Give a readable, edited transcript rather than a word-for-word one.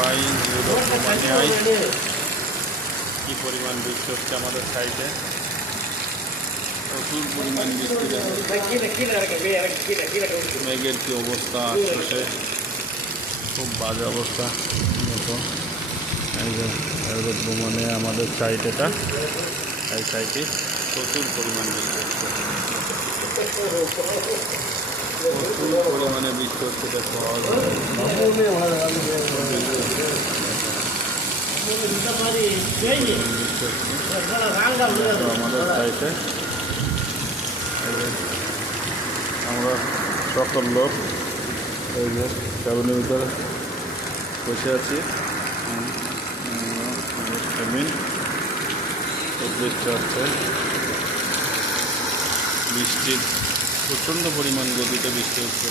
Fine রোমানিয়ায় কি পরিমাণ বৃষ্টি হচ্ছে আমাদের সাইডে। প্রচুর পরিমাণ বৃষ্টি। মেঘের কি অবস্থা আশেপাশে, খুব বাজে অবস্থা। দেখো এই যে রোমানে আমাদের সাইড, এটা এই সাইডে প্রচুর পরিমাণ বৃষ্টি হচ্ছে, প্রচুর পরিমাণে বৃষ্টি হচ্ছে। দেখো আমাদের সাইডে আমরা সকল লোক এই যে ক্যাবিনের ভিতরে বসে আছি। ক্যাবিন বৃষ্টি হচ্ছে, বৃষ্টির প্রচণ্ড পরিমাণ গতিতে বৃষ্টি হচ্ছে।